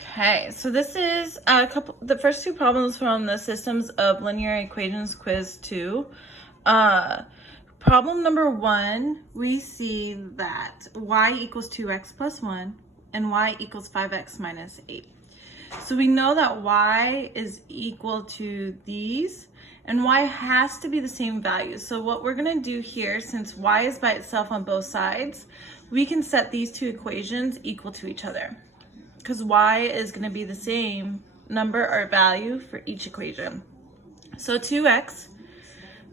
Okay, so this is the first two problems from the Systems of Linear Equations Quiz 2. Problem number 1, we see that y equals 2x plus 1 and y equals 5x minus 8. So we know that y is equal to these, and y has to be the same value. So what we're going to do here, since y is by itself on both sides, we can set these two equations equal to each other, because y is going to be the same number or value for each equation. So 2x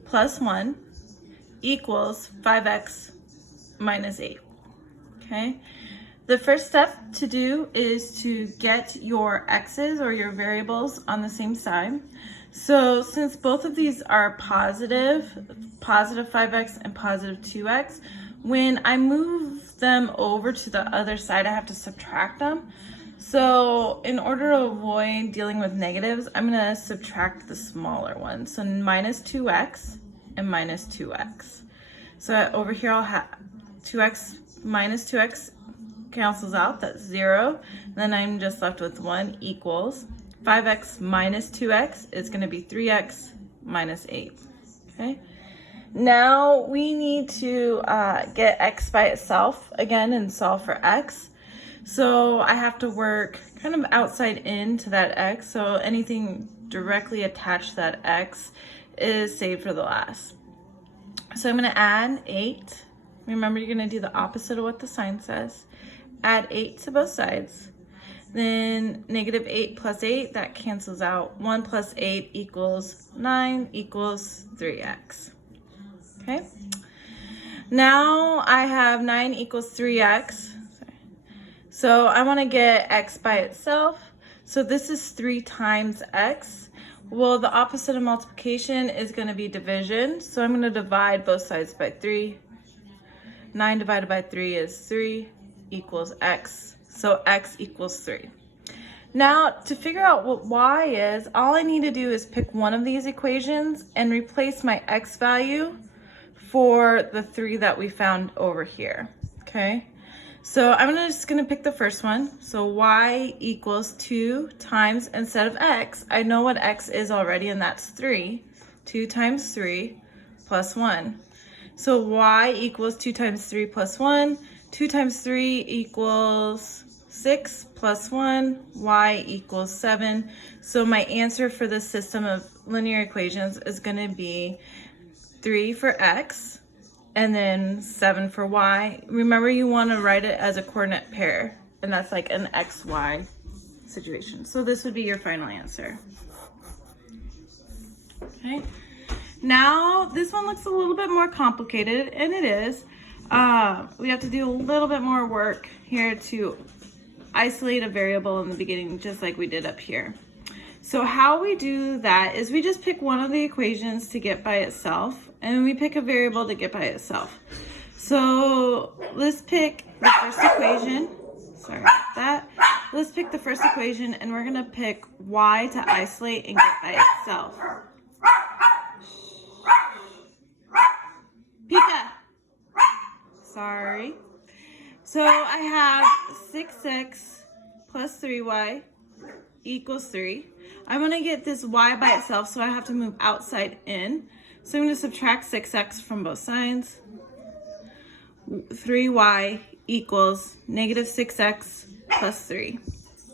plus 1 equals 5x minus 8. Okay. The first step to do is to get your x's or your variables on the same side. So since both of these are positive 5x and positive 2x, when I move them over to the other side, I have to subtract them. So in order to avoid dealing with negatives, I'm going to subtract the smaller one. So minus 2x and minus 2x. So over here I'll have 2x minus 2x cancels out, that's 0. Then I'm just left with 1 equals 5x minus 2x is going to be 3x minus 8. Okay. Now we need to get x by itself again and solve for x. So I have to work kind of outside in to that x. So anything directly attached to that x is saved for the last. So I'm going to add 8. Remember, you're going to do the opposite of what the sign says. Add 8 to both sides. Then negative 8 plus 8, that cancels out. 1 plus 8 equals 9 equals 3x. Okay. Now I have 9 equals 3x. So I want to get x by itself. So this is 3 times x. Well, the opposite of multiplication is going to be division. So I'm going to divide both sides by 3. 9 divided by 3 is 3 equals x. So x equals 3. Now, to figure out what y is, all I need to do is pick one of these equations and replace my x value for the 3 that we found over here. Okay. So I'm just going to pick the first one. So y equals 2 times, instead of x, I know what x is already, and that's 3. 2 times 3 plus 1. So y equals 2 times 3 plus 1. 2 times 3 equals 6 plus 1. Y equals 7. So my answer for the system of linear equations is going to be 3 for x. And then 7 for y. Remember, you want to write it as a coordinate pair, and that's like an xy situation. So this would be your final answer. Okay. Now this one looks a little bit more complicated, and it is. We have to do a little bit more work here to isolate a variable in the beginning, just like we did up here. So how we do that is we just pick one of the equations to get by itself, and we pick a variable to get by itself. So let's pick the first equation. Sorry about that. Let's pick the first equation, and we're going to pick y to isolate and get by itself. Pika! Sorry. So I have 6x plus 3y equals 3. I want to get this y by itself, so I have to move outside in. So I'm going to subtract 6x from both sides. 3y equals negative 6x plus 3.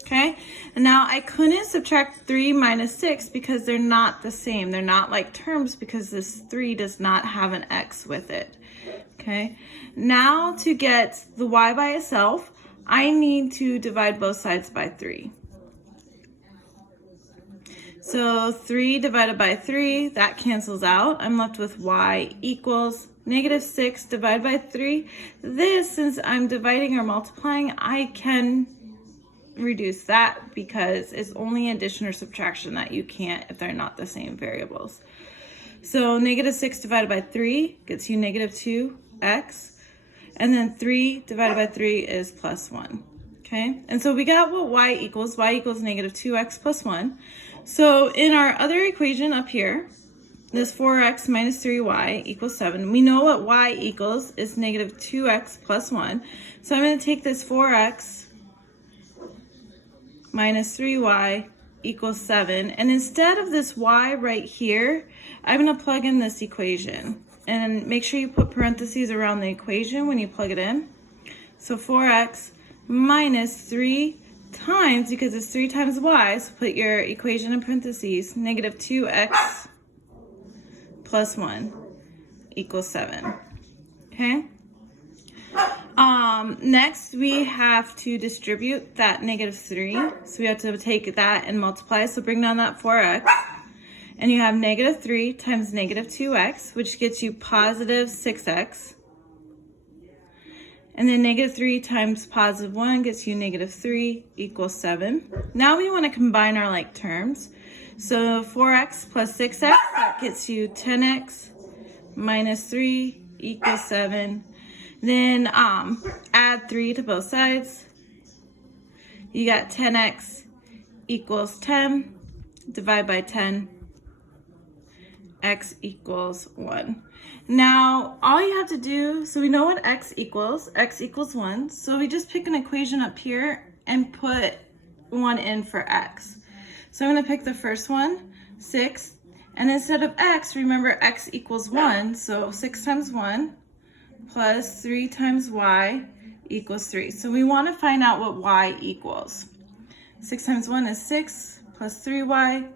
Okay? And now I couldn't subtract 3 minus 6 because they're not the same. They're not like terms because this 3 does not have an x with it. Okay? Now to get the y by itself, I need to divide both sides by 3. So 3 divided by 3, that cancels out. I'm left with y equals negative 6 divided by 3. This, since I'm dividing or multiplying, I can reduce that because it's only addition or subtraction that you can't if they're not the same variables. So negative 6 divided by 3 gets you negative 2x. And then 3 divided by 3 is plus 1. Okay, and so we got what y equals. Y equals negative 2x plus 1. So in our other equation up here, this 4x minus 3y equals 7. We know what y equals is negative 2x plus 1. So I'm going to take this 4x minus 3y equals 7. And instead of this y right here, I'm going to plug in this equation. And make sure you put parentheses around the equation when you plug it in. So 4x minus 3 times, because it's 3 times y, so put your equation in parentheses, negative 2x plus 1 equals 7. Okay? Next, we have to distribute that negative 3. So we have to take that and multiply. So bring down that 4x. And you have negative 3 times negative 2x, which gets you positive 6x. And then negative 3 times positive 1 gets you negative 3 equals 7. Now we want to combine our like terms. So 4x plus 6x, that gets you 10x minus 3 equals 7. Then add 3 to both sides. You got 10x equals 10. Divide by 10. X equals 1. Now, all you have to do, so we know what x equals 1. So we just pick an equation up here and put 1 in for x. So I'm going to pick the first one, 6. And instead of x, remember x equals 1. So 6 times 1 plus 3 times y equals 3. So we want to find out what y equals. 6 times 1 is 6 plus 3y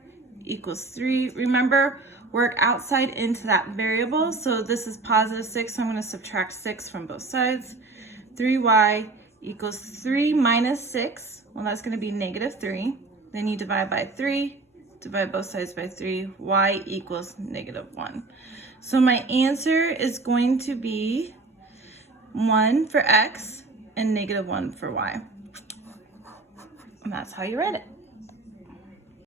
equals 3. Remember, work outside into that variable. So this is positive 6, so I'm going to subtract 6 from both sides. 3y equals 3 minus 6. Well, that's going to be negative 3. Then you divide by 3. Divide both sides by 3. Y equals negative 1. So my answer is going to be 1 for x and negative 1 for y. And that's how you write it.